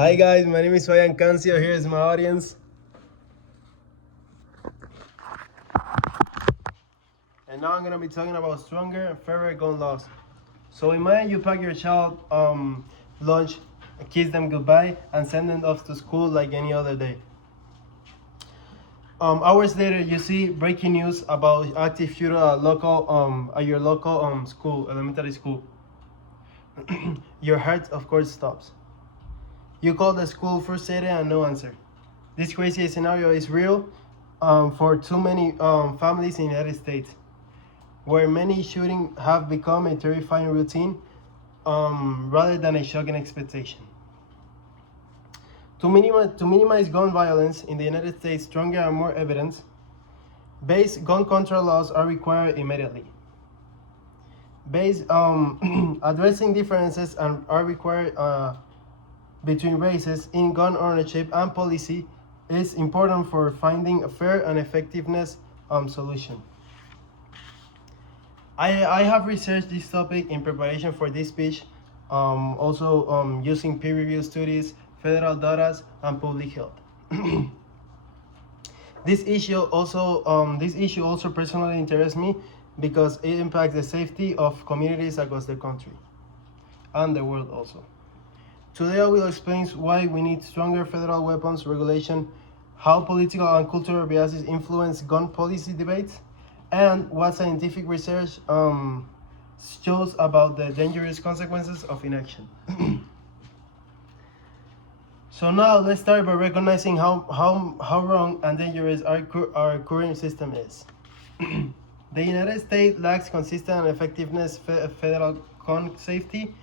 Hi guys, my name is Fabian Cancio. Here is my audience. And now I'm gonna be talking about stronger and fairer gun laws. So imagine you pack your child lunch, kiss them goodbye, and send them off to school like any other day. Hours later, you see breaking news about active shooter at your local school, elementary school. Your heart, of course, stops. You call the school frustrated and no answer. This crazy scenario is real for too many families in the United States, where many shootings have become a terrifying routine rather than a shocking expectation. To minimize gun violence in the United States, stronger and more evidence-based gun control laws are required immediately. Addressing differences and are required between races in gun ownership and policy is important for finding a fair and effectiveness solution. I have researched this topic in preparation for this speech, also using peer-reviewed studies, federal data, and public health. This issue also personally interests me because it impacts the safety of communities across the country and the world also. Today I will explain why we need stronger federal weapons regulation, how political and cultural biases influence gun policy debates, and what scientific research shows about the dangerous consequences of inaction. So now let's start by recognizing how wrong and dangerous our current system is. The United States lacks consistent and effectiveness federal gun safety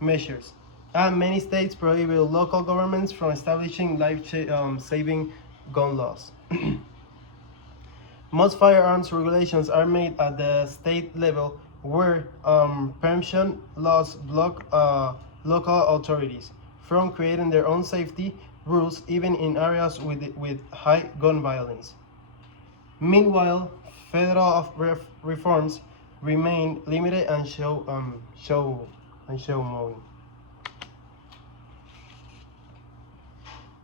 measures, and many states prohibit local governments from establishing life-saving gun laws. Most firearms regulations are made at the state level, where preemption laws block local authorities from creating their own safety rules, even in areas with high gun violence. Meanwhile, federal reforms remain limited and show mowing.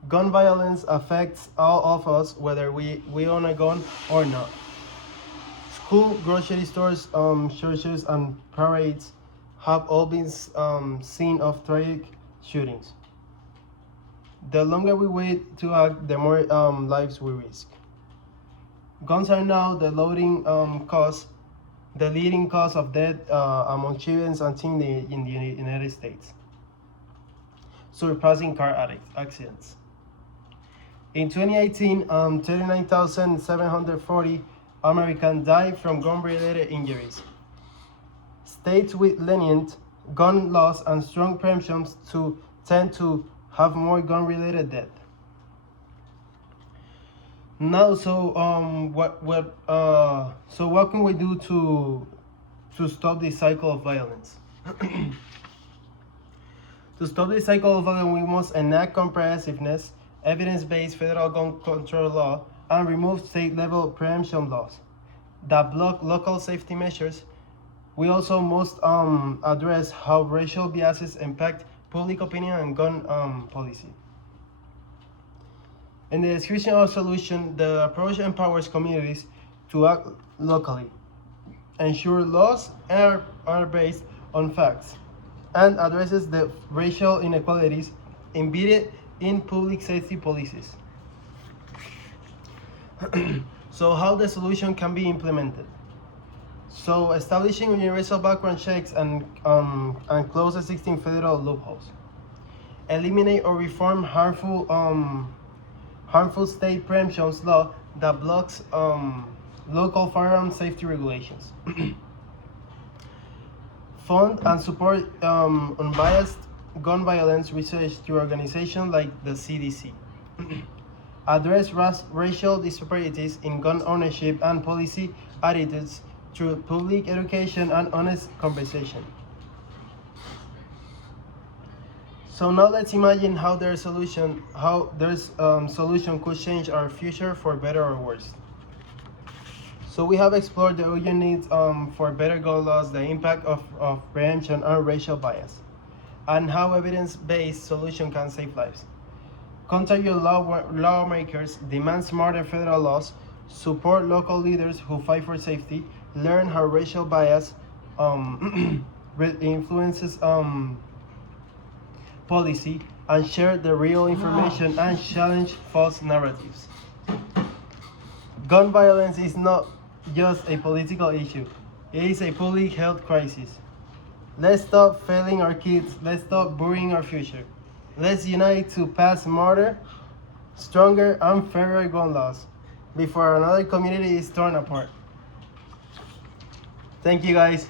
Gun violence affects all of us, whether we own a gun or not. School, grocery stores, churches, and parades have all been scene of tragic shootings. The longer we wait to act, the more lives we risk. Guns are now the leading cause of death among children and teens in the United States, surpassing car accidents. In 2018, 39,740 Americans died from gun-related injuries. States with lenient gun laws and strong preemptions tend to have more gun-related death. Now, what can we do to stop this cycle of violence? To stop this cycle of violence, we must enact comprehensiveness, evidence-based federal gun control law, and remove state-level preemption laws that block local safety measures. We also must address how racial biases impact public opinion and gun policy. In the description of solution, the approach empowers communities to act locally, ensure laws are based on facts, and addresses the racial inequalities embedded in public safety policies. So how the solution can be implemented? So establishing universal background checks and close existing federal loopholes. Eliminate or reform harmful state preemptions law that blocks local firearm safety regulations. Fund and support unbiased gun violence research through organizations like the CDC. Address racial disparities in gun ownership and policy attitudes through public education and honest conversation. So now let's imagine how their solution could change our future for better or worse. So we have explored the urgent needs for better gun laws, the impact of preemption and racial bias, and how evidence-based solution can save lives. Contact your lawmakers, demand smarter federal laws, support local leaders who fight for safety, learn how racial bias influences policy, and share the real information and challenge false narratives. Gun violence is not just a political issue, it is a public health crisis. Let's stop failing our kids, let's stop burying our future. Let's unite to pass smarter, stronger, and fairer gun laws before another community is torn apart. Thank you guys.